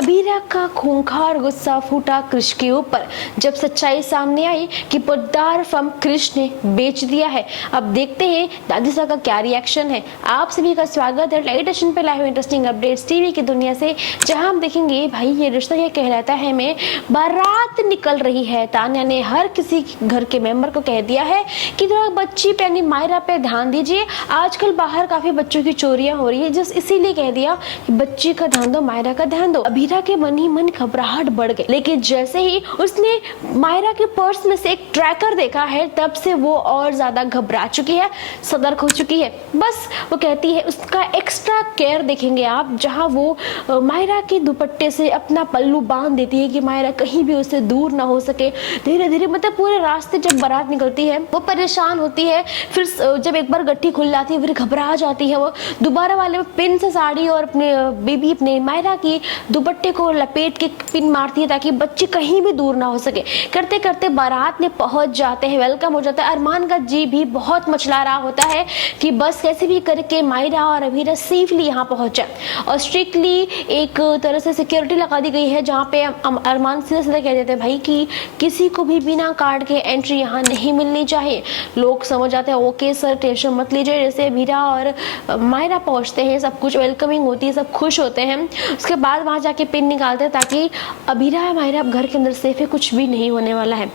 अबीरा का खूंखार गुस्सा फूटा कृष के ऊपर जब सच्चाई सामने आई कि पोद्दार फर्म कृष ने बेच दिया है। अब देखते हैं दादी साहब का क्या रिएक्शन है। आप सभी का स्वागत है लाइव स्टेशन पे लाइव इंटरेस्टिंग अपडेट्स टीवी की दुनिया से, जहां हम देखेंगे भाई ये रिश्ता क्या कहलाता है में बारात निकल रही है। तान्या ने हर किसी घर के मेंबर को कह दिया है कि थोड़ा बच्ची पे यानी मायरा पे ध्यान दीजिए, आजकल बाहर काफी बच्चों की चोरियां हो रही है। जस्ट इसीलिए कह दिया कि बच्ची का ध्यान दो, मायरा का ध्यान दो। अबीरा के मन ही मन घबराहट बढ़ गई, लेकिन जैसे ही उसने मायरा के पर्स में से एक ट्रैकर देखा है तब से वो और ज्यादा घबरा चुकी है, सतर्क हो चुकी है। बस वो कहती है उसका एक्स्ट्रा केयर देखेंगे आप, जहां वो मायरा के दुपट्टे से अपना पल्लू बांध देती है कि मायरा कहीं भी उससे दूर ना हो सके। धीरे धीरे मतलब पूरे रास्ते जब बारात निकलती है वो परेशान होती है, फिर जब एक बार गट्ठी खुल जाती है फिर घबरा जाती है। वो दोबारा वाले पिन से साड़ी और अपने बेबी अपने मायरा की दुपट्टे को लपेट के पिन मारती है ताकि बच्ची कहीं भी दूर ना हो सके। करते करते बारात में पहुंच जाते हैं, वेलकम हो जाता है। अरमान का जी भी बहुत मचला रहा होता है कि बस कैसे भी करके मायरा और अबीरा सेफली यहाँ पहुंच जाए, और स्ट्रिक्टली एक तरह से सिक्योरिटी लगा दी गई है जहाँ पे अरमान सीधे सीधे कह देते हैं भाई कि किसी को भी बिना कार्ड के एंट्री यहाँ नहीं मिलनी चाहिए। लोग समझ जाते हैं ओके सर टेंशन मत लीजिए। जैसे अबीरा और मायरा पहुंचते हैं, सब कुछ वेलकमिंग होती है, सब खुश होते हैं। उसके बाद वहां जाके पिन निकालते हैं ताकि अबीरा और मायरा अब घर के अंदर सेफ है, कुछ भी नहीं होने वाला है।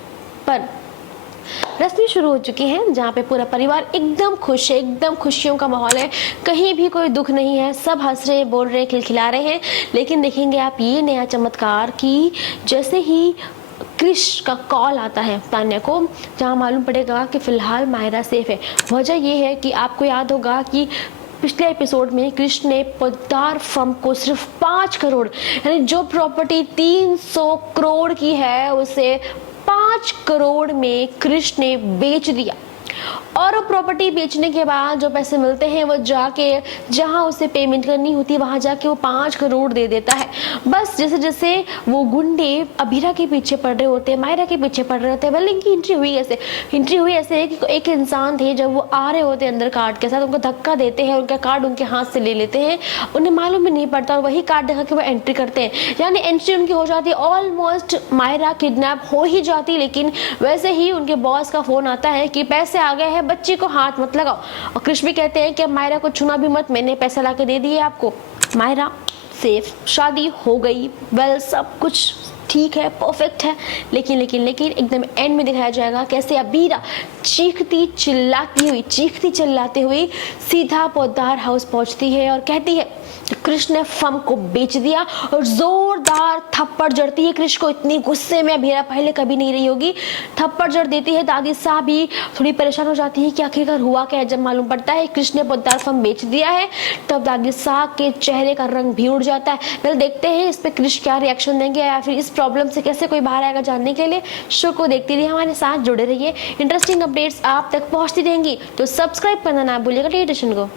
पर रस्में शुरू हो चुकी हैं जहाँ पे पूरा परिवार एकदम खुश है, एकदम खुशियों का माहौल है, कहीं भी कोई दुख नहीं है, सब हंस रहे बोल रहे खिलखिला रहे हैं। लेकिन देखेंगे आप ये नया चमत्कार कि जैसे ही कृष का कॉल आता है तान्या को, जहाँ मालूम पड़ेगा कि फिलहाल मायरा सेफ है। वजह ये है कि आपको याद होगा कि पिछले एपिसोड में कृष्ण ने पोद्दार फर्म को सिर्फ 5 करोड़ यानी जो प्रॉपर्टी 300 करोड़ की है उसे 5 करोड़ में कृष्ण ने बेच दिया। और वो प्रॉपर्टी बेचने के बाद जो पैसे मिलते हैं वो जाके जहां उसे पेमेंट करनी होती है वहां जाके वो 5 करोड़ दे देता है। बस जैसे जैसे वो गुंडे अबीरा के पीछे पड़ रहे होते हैं, मायरा के पीछे पड़ रहे होते हैं। वेल इनकी एंट्री हुई ऐसे है कि एक इंसान थे, जब वो आ रहे होते हैं अंदर कार्ड के साथ, उनको धक्का देते हैं, उनका कार्ड उनके हाथ से ले लेते हैं, उन्हें मालूम भी नहीं पड़ता और वही कार्ड दिखा के वो एंट्री करते हैं। यानी एंट्री उनकी हो जाती है, ऑलमोस्ट मायरा किडनैप हो ही जाती। लेकिन वैसे ही उनके बॉस का फोन आता है कि पैसे आ गए हैं, बच्ची को हाथ मत लगाओ। और कृष भी कहते हैं कि अब मायरा को छूना भी मत, मैंने पैसा लाके दे दिए आपको। मायरा सेफ, शादी हो गई, वेल सब कुछ ठीक है, परफेक्ट है। लेकिन एकदम एंड में दिखाया जाएगा कैसे अबीरा चीखती चिल्लाते हुए सीधा पोद्दार हाउस पहुंचती है और कहती है कृष्ण ने फर्म को बेच दिया, और जोरदार थप्पड़ जड़ती है कृष्ण को। इतनी गुस्से में अबीरा पहले कभी नहीं रही होगी, थप्पड़ जड़ देती है। दादी साहब भी थोड़ी परेशान हो जाती है कि आखिरकार हुआ क्या है। जब मालूम पड़ता है कृष्ण ने पोद्दार फर्म बेच दिया है तब दादी साहब के चेहरे का रंग भी उड़ जाता है। पहले देखते हैं इस पे कृष्ण क्या रिएक्शन देंगे या फिर इस प्रॉब्लम से कैसे कोई बाहर आएगा। जानने के लिए शो को देखते रहिए, हमारे साथ जुड़े रहिए, इंटरेस्टिंग अपडेट्स आप तक पहुंचती रहेंगी। तो सब्सक्राइब करना ना भूलिएगा टेलीविजन को।